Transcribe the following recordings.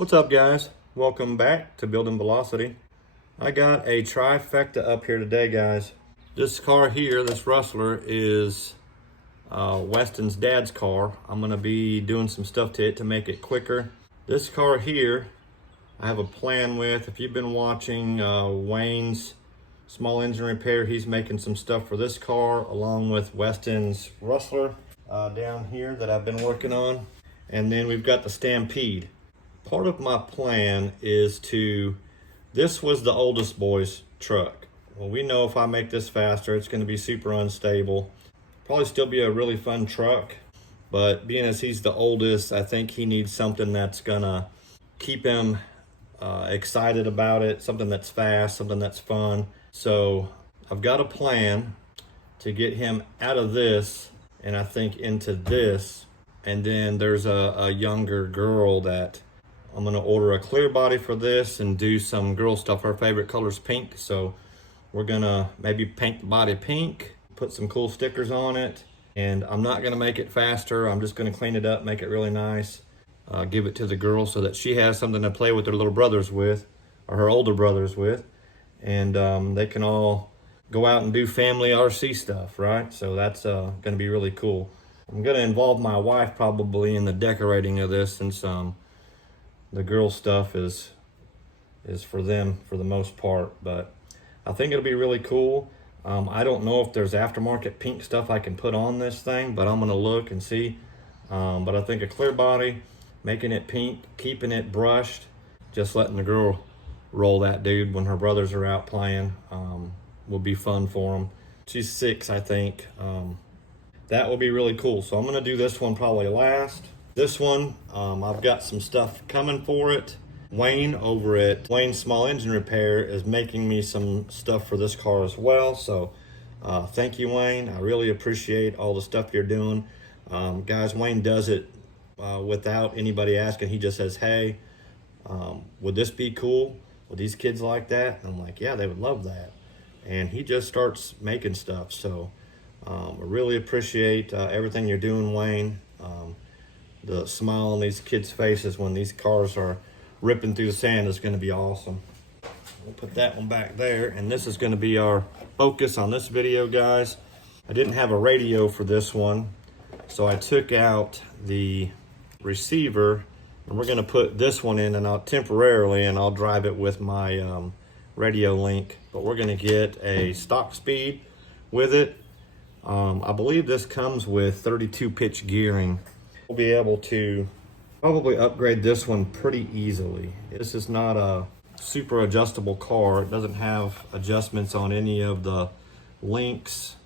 What's up, guys? Welcome back to Building Velocity. I got a trifecta up here today, guys. This car here, this Rustler, is Weston's dad's car. I'm gonna be doing some stuff to it to make it quicker. This car here, I have a plan with. If you've been watching Wayne's small engine repair, he's making some stuff for this car along with Weston's Rustler down here that I've been working on. And then we've got the Stampede. Part of my plan is this was the oldest boy's truck. Well, we know if I make this faster, it's going to be super unstable. Probably still be a really fun truck, but being as he's the oldest, I think he needs something that's going to keep him excited about it, something that's fast, something that's fun. So I've got a plan to get him out of this and I think into this. And then there's a younger girl that I'm gonna order a clear body for this and do some girl stuff. Her favorite color is pink, so we're gonna maybe paint the body pink, put some cool stickers on it, and I'm not gonna make it faster. I'm just gonna clean it up, make it really nice, give it to the girl so that she has something to play with her little brothers with, or her older brothers with, and they can all go out and do family RC stuff, right? So that's gonna be really cool. I'm gonna involve my wife probably in the decorating of this, since the girl stuff is for them for the most part, but I think it'll be really cool. I don't know if there's aftermarket pink stuff I can put on this thing, but I'm gonna look and see. But I think a clear body, making it pink, keeping it brushed, just letting the girl roll that dude when her brothers are out playing will be fun for them. She's 6, I think. That will be really cool. So I'm gonna do this one probably last. This one, I've got some stuff coming for it. Wayne over at Wayne's Small Engine Repair is making me some stuff for this car as well. So thank you, Wayne. I really appreciate all the stuff you're doing. Guys, Wayne does it without anybody asking. He just says, hey, would this be cool? Would these kids like that? And I'm like, yeah, they would love that. And he just starts making stuff. So I really appreciate everything you're doing, Wayne. The smile on these kids' faces when these cars are ripping through the sand is going to be awesome. We'll put that one back there, and this is going to be our focus on this video, guys. I didn't have a radio for this one, so I took out the receiver, and we're going to put this one in, and I'll drive it with my radio link, but we're going to get a stock speed with it. I believe this comes with 32 pitch gearing. We'll be able to probably upgrade this one pretty easily. This is not a super adjustable car. It doesn't have adjustments on any of the links,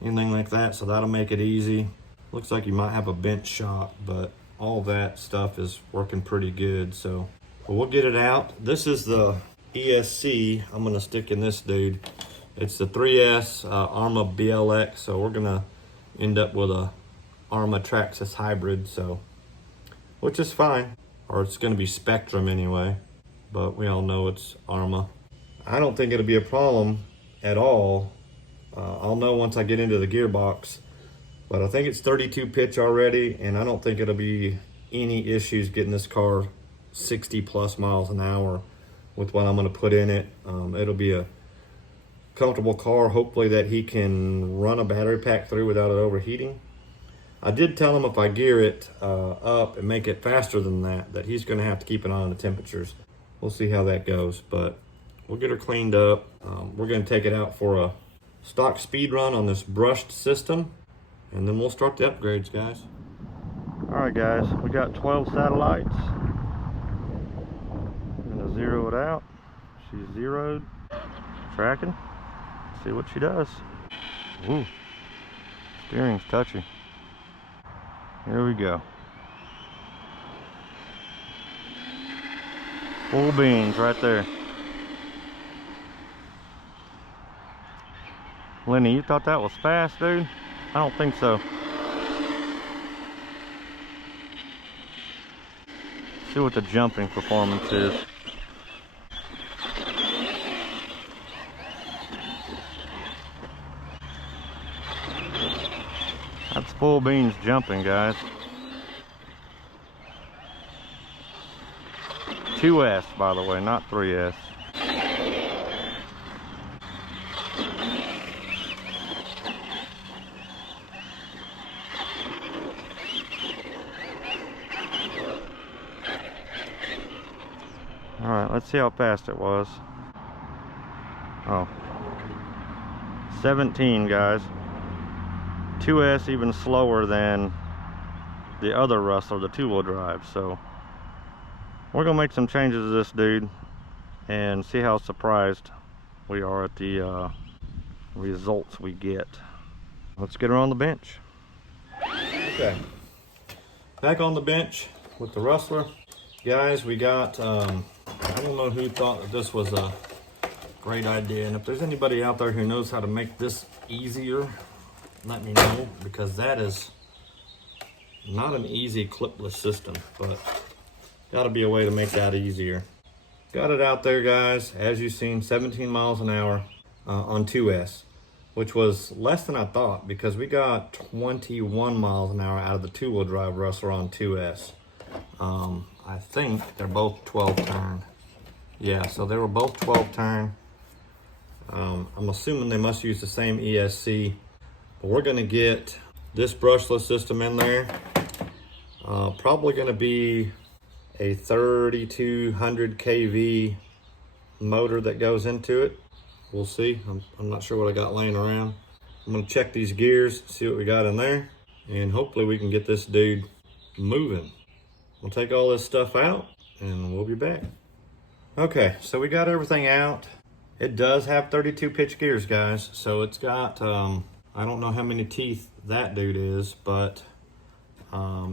anything like that, so that'll make it easy. Looks like you might have a bench shock, but all that stuff is working pretty good. So we'll get it out. This is the ESC. I'm gonna stick in this dude. It's the 3S Arma BLX, so we're gonna end up with a Arma Traxxas hybrid, so which is fine, or it's going to be Spectrum anyway, but we all know it's Arma. I don't think it'll be a problem at all. I'll know once I get into the gearbox, but I think it's 32 pitch already, and I don't think it'll be any issues getting this car 60 plus miles an hour with what I'm going to put in it. It'll be a comfortable car, hopefully that he can run a battery pack through without it overheating. I did tell him if I gear it up and make it faster than that he's going to have to keep an eye on the temperatures. We'll see how that goes, but we'll get her cleaned up. We're going to take it out for a stock speed run on this brushed system, and then we'll start the upgrades, guys. All right, guys, we got 12 satellites. I'm going to zero it out. She's zeroed. Tracking. See what she does. Ooh, steering's touchy. Here we go. Full beans right there. Lenny, you thought that was fast, dude? I don't think so. See what the jumping performance is. That's full beans jumping, guys. 2S, by the way, not 3S. All right, let's see how fast it was. Oh, 17, guys. 2S even slower than the other Rustler, the two-wheel drive. So we're gonna make some changes to this dude and see how surprised we are at the results we get. Let's get her on the bench. Okay, back on the bench with the Rustler. Guys, we got, I don't know who thought that this was a great idea, and if there's anybody out there who knows how to make this easier, let me know, because that is not an easy clipless system, but got to be a way to make that easier. Got it out there, guys, as you've seen, 17 miles an hour on 2S, which was less than I thought, because we got 21 miles an hour out of the two-wheel drive Rustler on 2S. I think they're both 12 turn. Yeah, so they were both 12 turn. I'm assuming they must use the same ESC, but we're gonna get this brushless system in there. Probably gonna be a 3200 kV motor that goes into it. We'll see. I'm not sure what I got laying around. I'm gonna check these gears, see what we got in there, and hopefully we can get this dude moving. We'll take all this stuff out and we'll be back. Okay, so we got everything out. It does have 32 pitch gears, guys. So it's got, I don't know how many teeth that dude is, but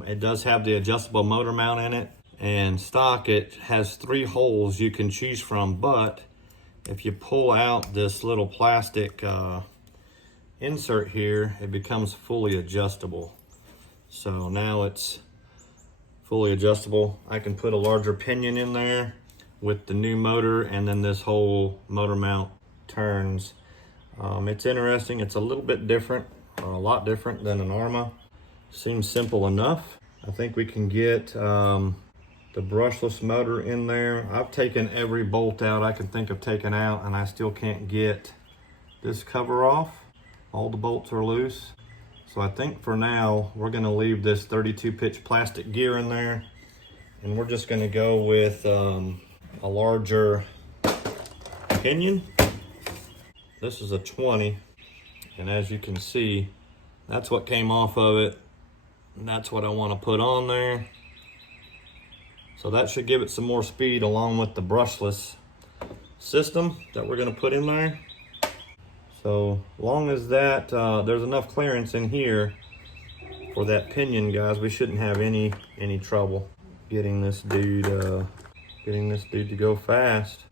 it does have the adjustable motor mount in it. And stock, it has 3 holes you can choose from, but if you pull out this little plastic insert here, it becomes fully adjustable. So now it's fully adjustable. I can put a larger pinion in there with the new motor, and then this whole motor mount turns. It's interesting. It's a little bit different, a lot different than an Arma. Seems simple enough. I think we can get the brushless motor in there. I've taken every bolt out I can think of taking out, and I still can't get this cover off. All the bolts are loose. So I think for now, we're gonna leave this 32 pitch plastic gear in there, and we're just gonna go with a larger pinion. This is a 20, and as you can see, that's what came off of it, and that's what I wanna put on there. So that should give it some more speed, along with the brushless system that we're gonna put in there. So long as that there's enough clearance in here for that pinion, guys, we shouldn't have any trouble getting this dude to go fast.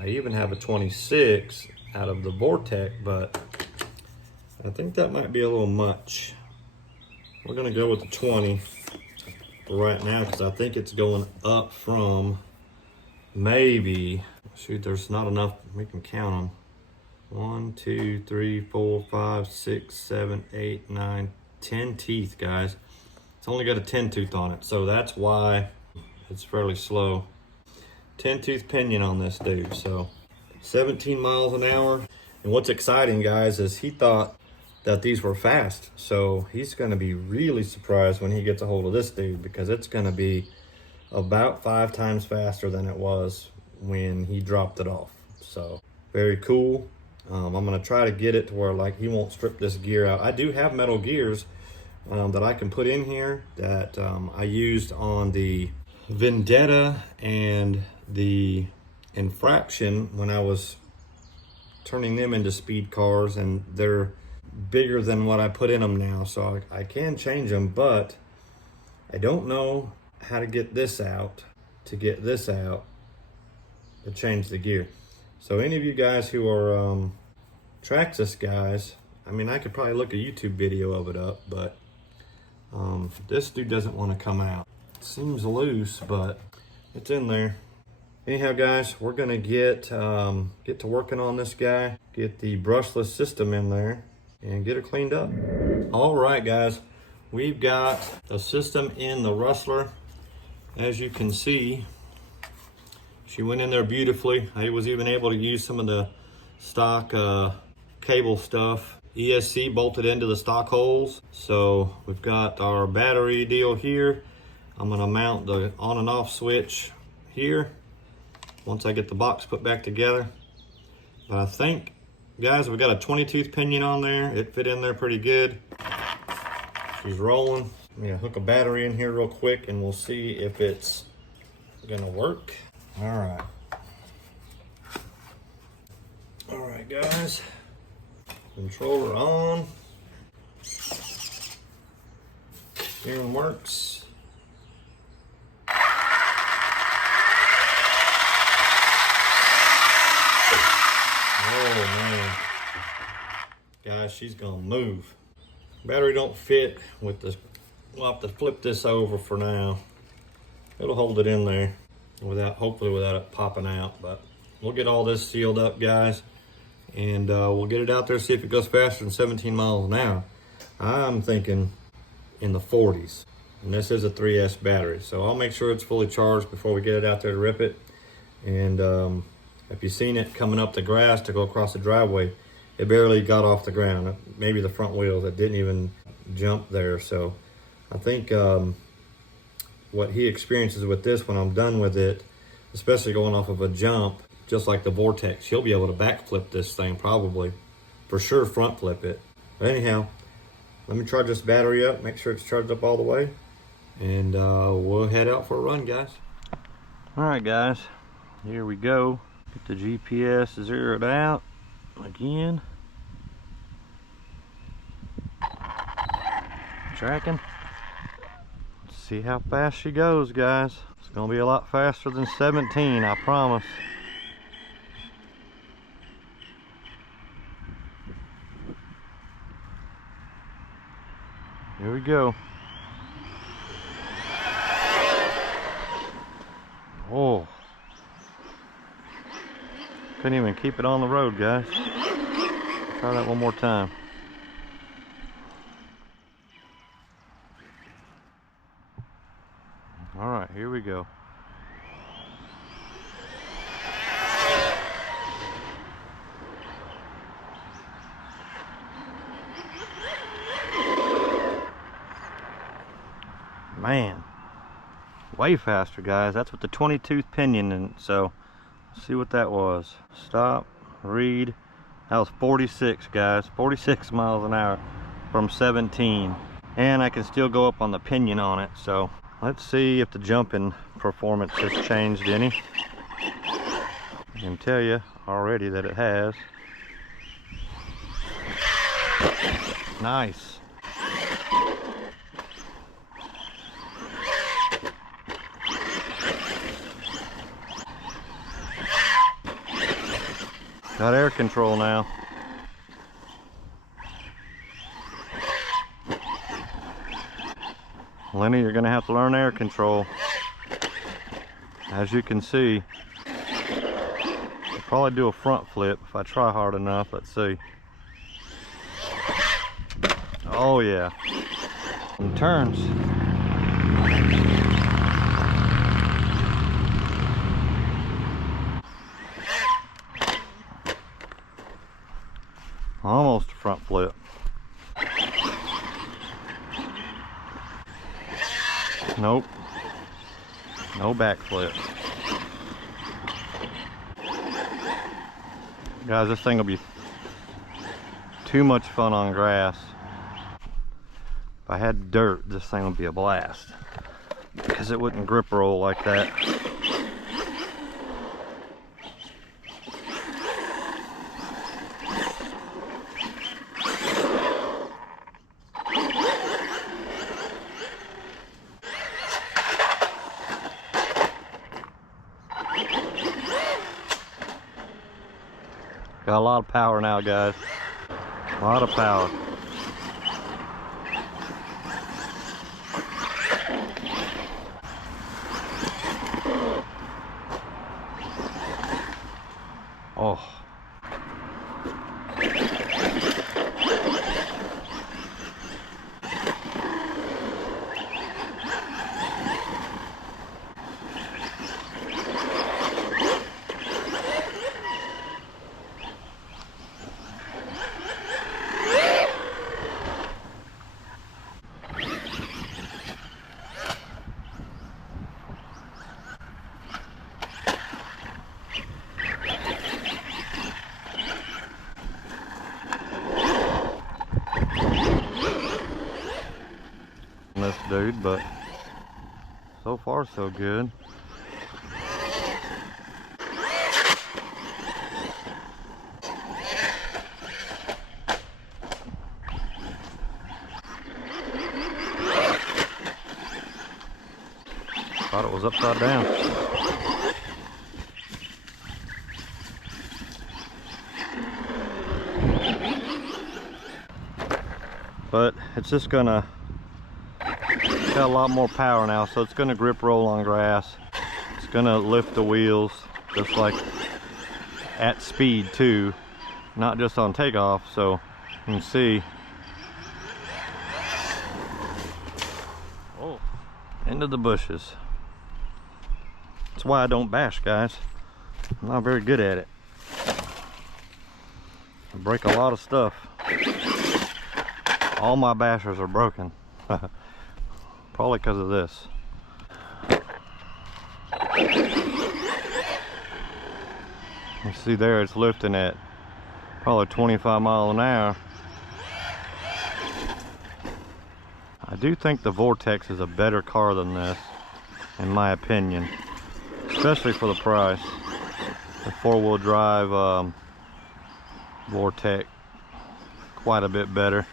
I even have a 26 out of the Vortec, but I think that might be a little much. We're gonna go with the 20 for right now, because I think it's going up from maybe, shoot, there's not enough, we can count them. 1, 2, 3, 4, 5, 6, 7, 8, 9, 10 teeth, guys. It's only got a 10 tooth on it, so that's why it's fairly slow. 10 tooth pinion on this dude, so 17 miles an hour. And what's exciting, guys, is he thought that these were fast, so he's gonna be really surprised when he gets a hold of this dude, because it's gonna be about 5 times faster than it was when he dropped it off. So very cool. I'm gonna try to get it to where like he won't strip this gear out. I do have metal gears that I can put in here that I used on the Vendetta and the Infraction when I was turning them into speed cars, and they're bigger than what I put in them now, so I can change them, but I don't know how to get this out to change the gear. So any of you guys who are Traxxas guys, I mean, I could probably look a YouTube video of it up, but this dude doesn't want to come out. It seems loose, but it's in there. Anyhow, guys, we're gonna get to working on this guy, get the brushless system in there, and get it cleaned up. All right, guys, we've got the system in the Rustler. As you can see, she went in there beautifully. I was even able to use some of the stock cable stuff. ESC bolted into the stock holes. So we've got our battery deal here. I'm gonna mount the on and off switch here once I get the box put back together. But I think, guys, we got a 20-tooth pinion on there. It fit in there pretty good. She's rolling. I'm gonna hook a battery in here real quick and we'll see if it's gonna work. All right. All right, guys. Controller on. Steering works. Oh man. Guys, she's gonna move. Battery don't fit with this. We'll have to flip this over for now. It'll hold it in there hopefully without it popping out, but we'll get all this sealed up, guys, and we'll get it out there, see if it goes faster than 17 miles an hour. I'm thinking in the 40s, and this is a 3S battery, so I'll make sure it's fully charged before we get it out there to rip it. And if you've seen it coming up the grass to go across the driveway, it barely got off the ground. Maybe the front wheels, it didn't even jump there. So I think what he experiences with this, when I'm done with it, especially going off of a jump, just like the Vortex, he'll be able to backflip this thing probably. For sure front flip it. But anyhow, let me charge this battery up, make sure it's charged up all the way, and we'll head out for a run, guys. All right, guys, here we go. Get the GPS zeroed out again. Tracking. Let's see how fast she goes, guys. It's gonna be a lot faster than 17, I promise. Here we go. Oh. Couldn't even keep it on the road, guys. Try that one more time. All right, here we go. Man, way faster, guys. That's with the 20-tooth pinion, and so let's see what that was. Stop, read. That was 46, guys. 46 miles an hour from 17. And I can still go up on the pinion on it, so let's see if the jumping performance has changed any. I can tell you already that it has. Nice. Got air control now. Lenny, you're gonna have to learn air control. As you can see, I'll probably do a front flip if I try hard enough. Let's see. Oh yeah. And turns. Almost a front flip. Nope. No back flip. Guys, this thing will be too much fun on grass. If I had dirt, this thing would be a blast, because it wouldn't grip roll like that. Got a lot of power now, guys. A lot of power. Oh. dude, but so far so good. Thought it was upside down. But it's just gonna got a lot more power now, so it's gonna grip roll on grass. It's gonna lift the wheels just like at speed too, not just on takeoff. So you can see, oh, into the bushes. That's why I don't bash, guys. I'm not very good at it. I break a lot of stuff. All my bashers are broken. Probably because of this. You see there, it's lifting at probably 25 miles an hour. I do think the Vortex is a better car than this, in my opinion, especially for the price. The four-wheel drive Vortex, quite a bit better,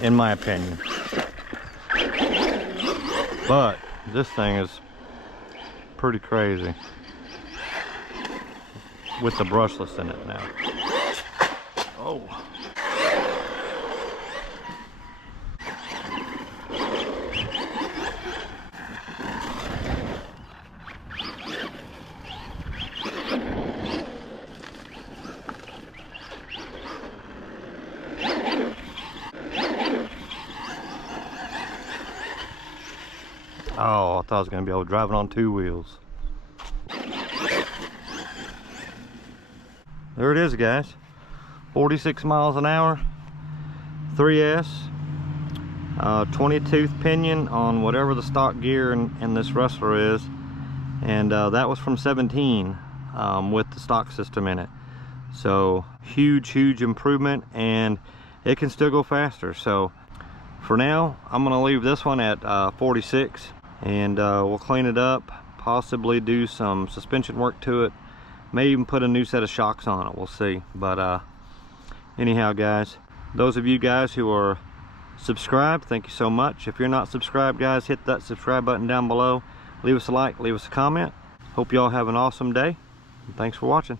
in my opinion. But this thing is pretty crazy with the brushless in it now. Oh. Oh, I thought I was going to be able to drive it on two wheels. There it is, guys. 46 miles an hour, 3S, 20-tooth pinion on whatever the stock gear in this Rustler is. And that was from 17 with the stock system in it. So huge improvement, and it can still go faster. So for now, I'm going to leave this one at 46. And we'll clean it up, possibly do some suspension work to it, may even put a new set of shocks on it. We'll see. But anyhow, guys, those of you guys who are subscribed, thank you so much. If you're not subscribed, guys, hit that subscribe button down below, leave us a like, leave us a comment. Hope you all have an awesome day, and thanks for watching.